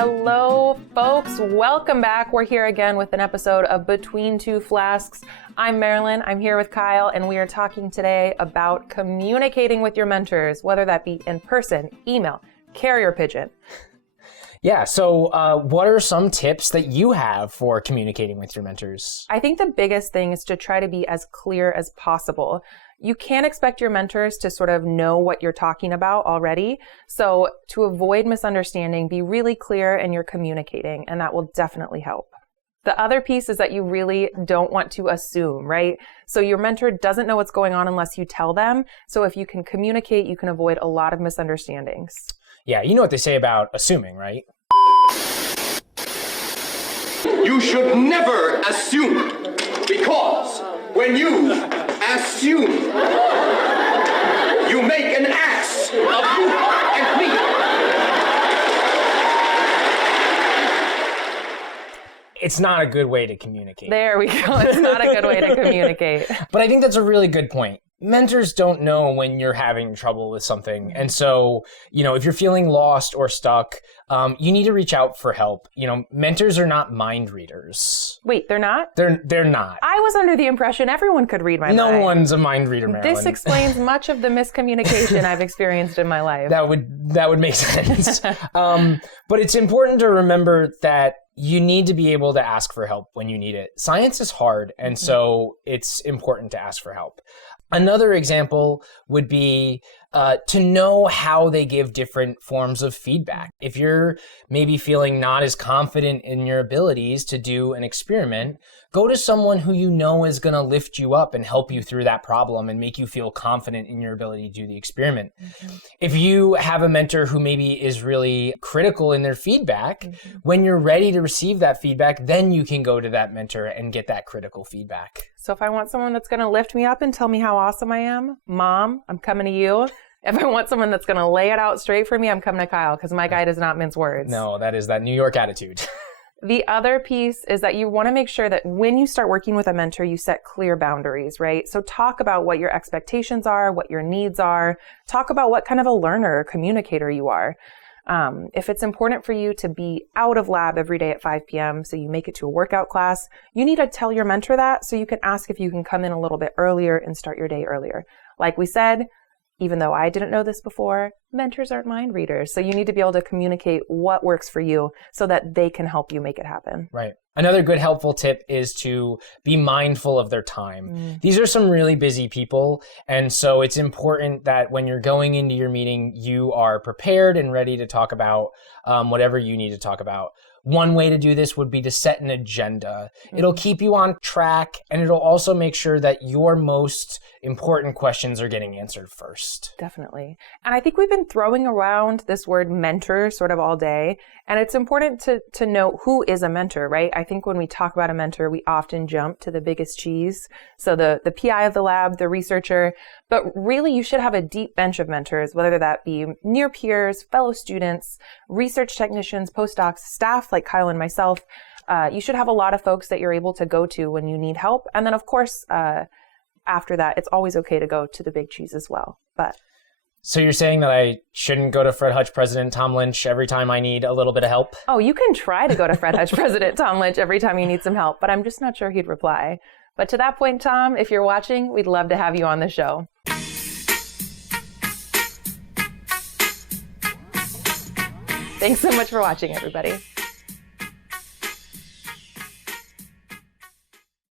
Hello, folks. Welcome back. We're here again with an episode of Between Two Flasks. I'm Marilyn. I'm here with Kyle, and we are talking today about communicating with your mentors, whether that be in person, email, carrier pigeon. Yeah, so what are some tips that you have for communicating with your mentors? I think the biggest thing is to try to be as clear as possible. You can't expect your mentors to sort of know what you're talking about already. So to avoid misunderstanding, be really clear in your communicating, and that will definitely help. The other piece is that you really don't want to assume, right? So your mentor doesn't know what's going on unless you tell them. So if you can communicate, you can avoid a lot of misunderstandings. Yeah, you know what they say about assuming, right? You should never assume, because when you assume, you make an ass of you and me. It's not a good way to communicate. There we go. It's not a good way to communicate. But I think that's a really good point. Mentors don't know when you're having trouble with something. And so, if you're feeling lost or stuck, you need to reach out for help. Mentors are not mind readers. Wait, they're not? They're not. I was under the impression everyone could read my mind. No one's a mind reader, Marilyn. This explains much of the miscommunication I've experienced in my life. That would make sense. But it's important to remember that you need to be able to ask for help when you need it. Science is hard, and so it's important to ask for help. Another example would be to know how they give different forms of feedback. If you're maybe feeling not as confident in your abilities to do an experiment, go to someone who you know is going to lift you up and help you through that problem and make you feel confident in your ability to do the experiment. Mm-hmm. If you have a mentor who maybe is really critical in their feedback, when you're ready to receive that feedback, then you can go to that mentor and get that critical feedback. So if I want someone that's going to lift me up and tell me how awesome I am, Mom, I'm coming to you. If I want someone that's going to lay it out straight for me, I'm coming to Kyle, because my guy does not mince words. No, that is that New York attitude. The other piece is that you want to make sure that when you start working with a mentor, you set clear boundaries, right? So talk about what your expectations are, what your needs are. Talk about what kind of a learner or communicator you are. If it's important for you to be out of lab every day at 5 p.m. so you make it to a workout class, you need to tell your mentor that so you can ask if you can come in a little bit earlier and start your day earlier. Like we said, even though I didn't know this before, mentors aren't mind readers. So you need to be able to communicate what works for you so that they can help you make it happen. Right. Another good helpful tip is to be mindful of their time. These are some really busy people. And so it's important that when you're going into your meeting, you are prepared and ready to talk about whatever you need to talk about. One way to do this would be to set an agenda. It'll keep you on track, and it'll also make sure that your most important questions are getting answered first. Definitely. And I think we've been throwing around this word mentor sort of all day, and it's important to know who is a mentor, right? I think when we talk about a mentor, we often jump to the biggest cheese. So the PI of the lab, the researcher, but really you should have a deep bench of mentors, whether that be near peers, fellow students, research technicians, postdocs, staff like Kyle and myself. You should have a lot of folks that you're able to go to when you need help. And then of course, after that, it's always okay to go to the big cheese as well. So you're saying that I shouldn't go to Fred Hutch President Tom Lynch every time I need a little bit of help? Oh, you can try to go to Fred Hutch President Tom Lynch every time you need some help, but I'm just not sure he'd reply. But to that point, Tom, if you're watching, we'd love to have you on the show. Thanks so much for watching, everybody.